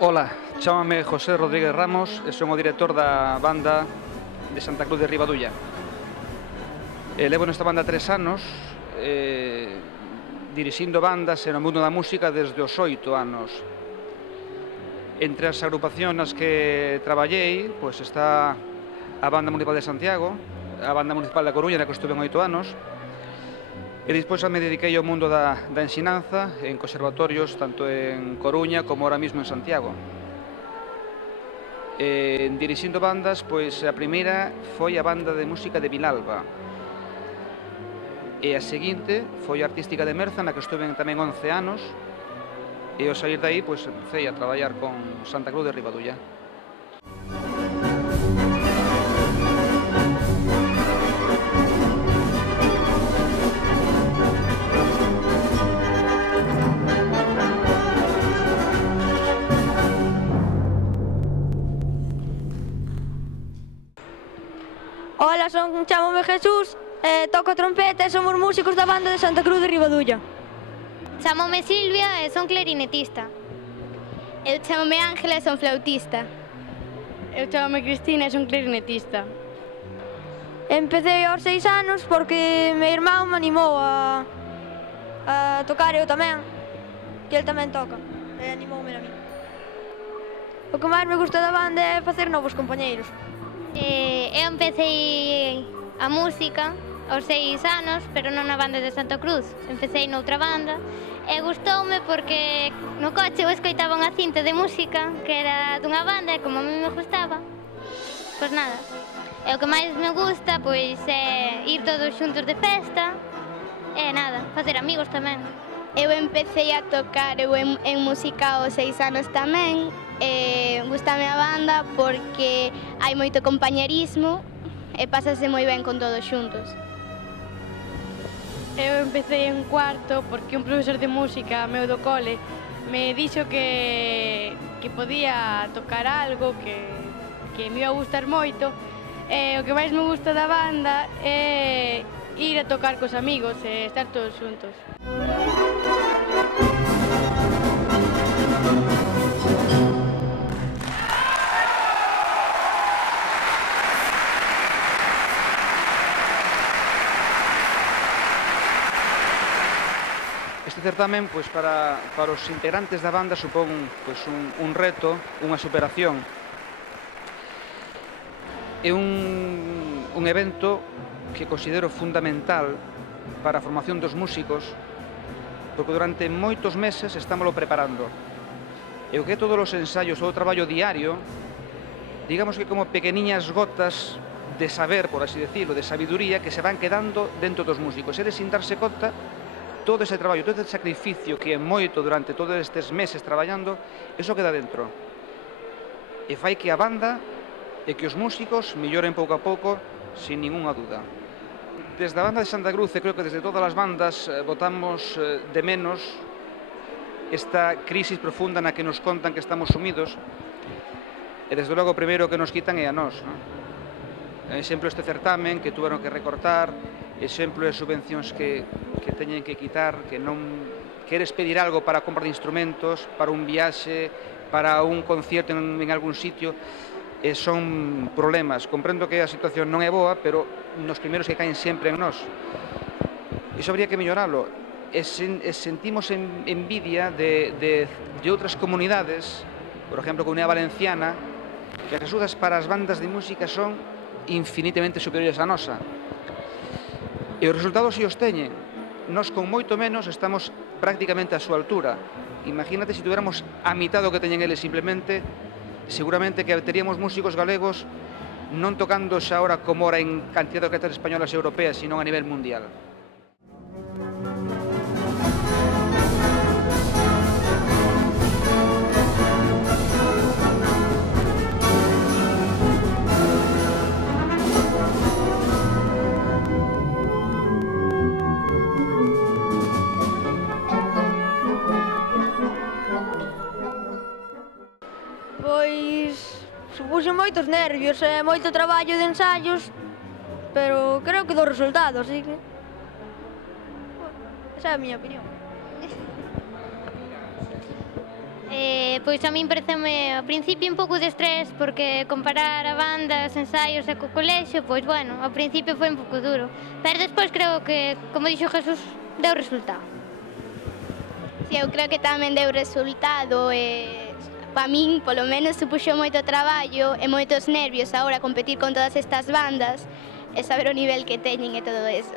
Ola, chámame José Rodríguez Ramos e son o director da banda de Santa Cruz de Ribadulla. Levo nesta banda 3 anos, dirixindo bandas no mundo da música desde os 8 anos. Entre as agrupacións nas que traballei, pois está a Banda Municipal de Santiago, a Banda Municipal da Coruña, na que estuve en 8 anos, e despois me dediquei ao mundo da ensinanza en conservatorios, tanto en Coruña como ahora mismo en Santiago. Dirixindo bandas, pois a primeira foi a Banda de Música de Vilalba, e a seguinte foi a Artística de Merza, na que estuve tamén 11 anos, e ao sair daí, pois empecé a traballar con Santa Cruz de Ribadulla. Ola, chámome Jesús, toco a trompeta e somos músicos da banda de Santa Cruz de Ribadulla. Chámome Silvia e son clarinetista. Eu chámome Ángela e son flautista. Eu chámome Cristina e son clarinetista. Empecé aos 6 anos porque meu irmán me animou a tocar, eu tamén, que ele tamén toca, e animoume a mí. O que máis me gusta da banda é facer novos compañeiros. Eu empecé a música aos 6 anos, pero non na banda de Santa Cruz. Empecé noutra banda e gustoume porque no coche eu escoitaba unha cinta de música que era dunha banda e como a mí me gustaba, pois nada. E o que máis me gusta pois é ir todos xuntos de festa e nada, facer amigos tamén. Eu empecé a tocar en música aos 6 anos tamén. Gústame a banda porque hai moito compañerismo e pásase moi ben con todos xuntos. Eu empecé en cuarto porque un profesor de música meu do cole me dixo que podía tocar algo que me iba a gustar moito, e o que máis me gusta da banda é ir a tocar cos amigos e estar todos xuntos. Este certamen, pois, para os integrantes da banda supón pois, un reto, unha superación. É un evento que considero fundamental para a formación dos músicos, porque durante moitos meses estámoslo preparando. E o que é todos os ensaios, todo o traballo diario, digamos que como pequeniñas gotas de saber, por así decirlo, de sabiduría que se van quedando dentro dos músicos. E de sin darse conta, todo ese traballo, todo ese sacrificio que é moito durante todos estes meses traballando, eso queda dentro. E fai que a banda e que os músicos melloren pouco a pouco, sin ninguna duda. Desde a banda de Santa Cruz, e creo que desde todas as bandas, botamos de menos esta crisis profunda na que nos contan que estamos sumidos, e desde logo o primeiro que nos quitan é a nós. Exemplo este certamen que tuveron que recortar, exemplo de subvencións que teñen que quitar, que non queres pedir algo para a compra de instrumentos, para un viaxe, para un concierto en algún sitio, son problemas. Comprendo que a situación non é boa, pero nos primeiros que caen sempre en nós. Iso habría que melloralo. Sentimos envidia de outras comunidades, por exemplo, a Comunidade Valenciana, que as axudas para as bandas de música son infinitamente superiores a nosa. E os resultados si os teñen. Nós con moito menos estamos prácticamente á súa altura. Imagínate se tuviéramos a mitad do que teñen eles simplemente, seguramente que teríamos músicos galegos non tocando xa ahora como ora en cantidad de orquestas españolas e europeas, sino a nivel mundial. moitos nervios e moito traballo de ensayos, pero creo que do resultado, así que... Esa é a miña opinión. Pois a min pareceme ao principio un pouco de estrés, porque comparar a banda, os ensaios e co colexio, pois bueno, ao principio foi un pouco duro, pero despois creo que, como dixo Jesús, deu resultado. Si, eu creo que tamén deu resultado e para min, polo menos, supuxo moito traballo e moitos nervios agora competir con todas estas bandas e saber o nivel que teñen e todo eso.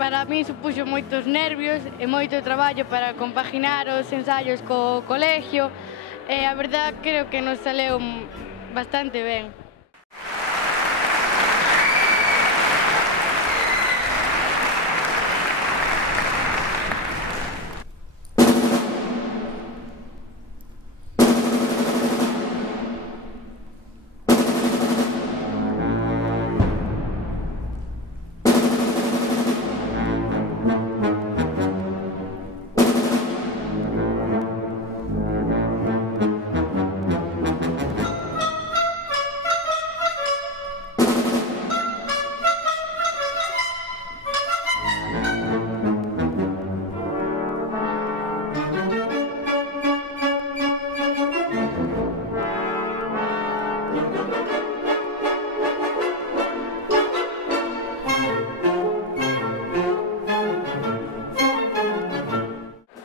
Para mí supuxo moitos nervios e moito traballo para compaginar os ensaios co colegio e a verdad creo que nos saleu bastante ben.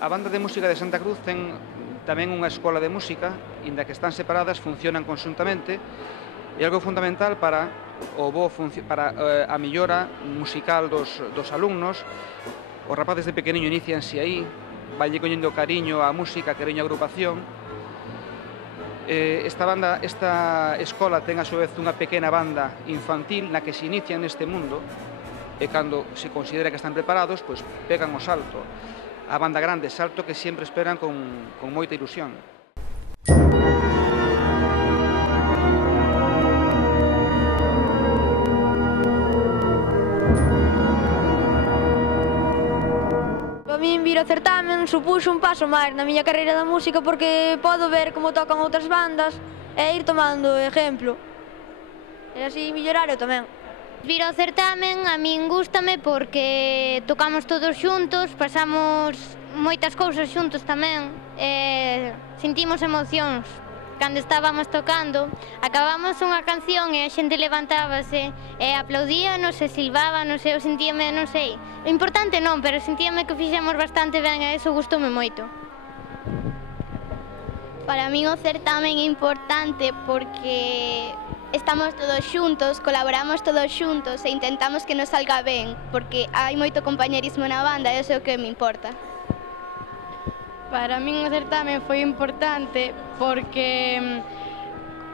A Banda de Música de Santa Cruz ten tamén unha escola de música, inda que están separadas, funcionan conxuntamente, e algo fundamental para a millora musical dos alumnos. Os rapaces de pequeniño inicianse aí, valle coñendo cariño á música, cariño á agrupación. Esta escola ten a súa vez unha pequena banda infantil na que se inician neste mundo, e cando se considera que están preparados, pois pegan o salto. A banda grande, salto que sempre esperan con moita ilusión. Para min vir ao certamen supuxo un paso máis na miña carreira da música porque podo ver como tocan outras bandas e ir tomando exemplo. E así mellorar eu tamén. Vir ao certamen a min gústame porque tocamos todos xuntos, pasamos moitas cousas xuntos tamén, sentimos emocións. Cando estábamos tocando, acabamos unha canción e a xente levantábase e aplaudíanos e silbábanos e eu sentíame, non sei, importante non, pero sentíame que fixemos bastante ben e iso gustoume moito. Para min o certamen é importante porque estamos todos xuntos, colaboramos todos xuntos e intentamos que nos salga ben, porque hai moito compañerismo na banda e iso é o que me importa. Para min o certamen foi importante porque,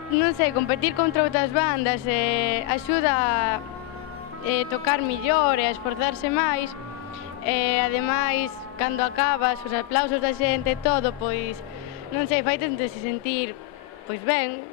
non sei, competir contra outras bandas axuda a tocar millor e a esforzarse máis e, ademais, cando acabas, os aplausos da xente e todo, pois, non sei, fai se sentir, pois, ben.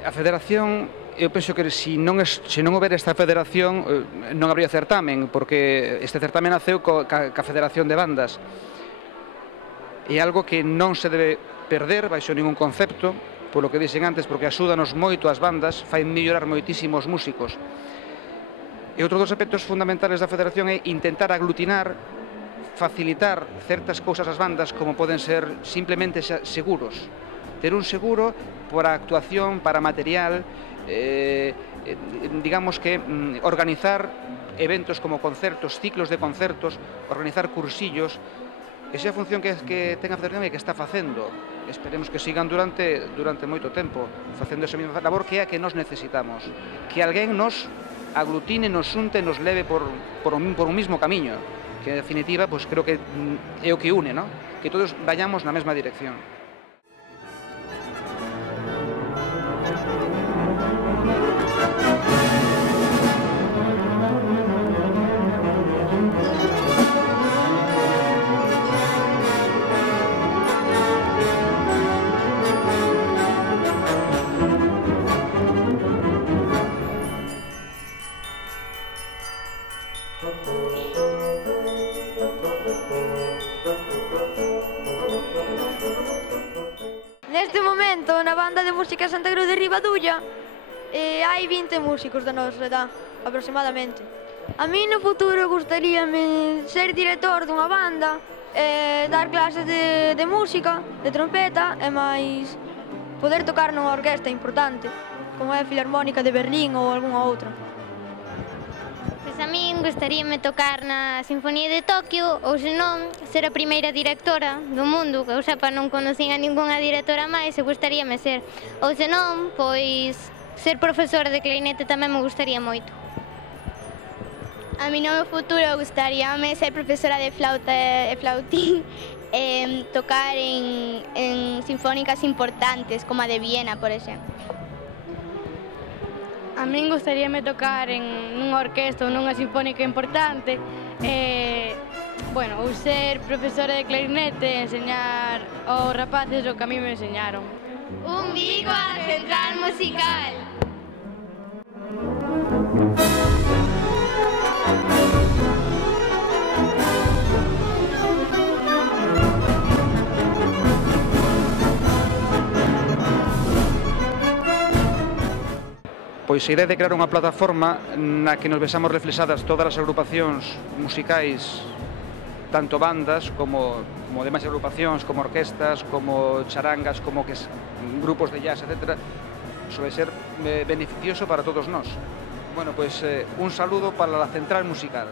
A federación, eu penso que se non houbera esta federación non habría certamen, porque este certamen naceu ca Federación de Bandas. É algo que non se debe perder baixo ningún concepto, polo que dixen antes, porque axúdanos moito as bandas, fai mellorar moitísimos músicos. E outro dos aspectos fundamentales da federación é intentar aglutinar, facilitar certas cousas ás bandas, como poden ser simplemente seguros. Ter un seguro para actuación, para material, digamos que organizar eventos como concertos, ciclos de concertos, organizar cursillos, Esa é a función que ten a Federación e que está facendo. Esperemos que sigan durante moito tempo facendo esa mesma labor que é a que nos necesitamos. Que alguén nos aglutine, nos xunte, nos leve por un mismo camiño, que en definitiva, pues, creo que é o que une, ¿no? Que todos vayamos na mesma dirección. Neste momento, na banda de música Santa Cruz de Ribadulla, hai 20 músicos da nosa edad, aproximadamente. A mí no futuro gustaríame ser director dunha banda, dar clases de música, de trompeta, e máis poder tocar nunha orquesta importante, como é a Filarmónica de Berlín ou algunha outra. Pois a min gustaríame tocar na Sinfonía de Tokio ou senón ser a primeira directora do mundo, que eu sepa non conocín a ningunha directora máis e gustaríame ser. Ou senón, pois ser profesora de clarinete tamén me gustaría moito. A mí no meu futuro gustaríame ser profesora de flauta e flautín e tocar en sinfónicas importantes como a de Viena, por exemplo. A min gustaríame tocar en nunha orquesta ou nunha sinfónica importante, ou ser profesora de clarinete e enseñar aos rapaces o que a mí me enseñaron. Un Vigo á Central Musical! Pois a idea de crear unha plataforma na que nos vexamos reflexadas todas as agrupacións musicais, tanto bandas como demais agrupacións, como orquestas, como charangas, como grupos de jazz, etc. Suele ser beneficioso para todos nós. Bueno, pois un saludo para la Central Musical.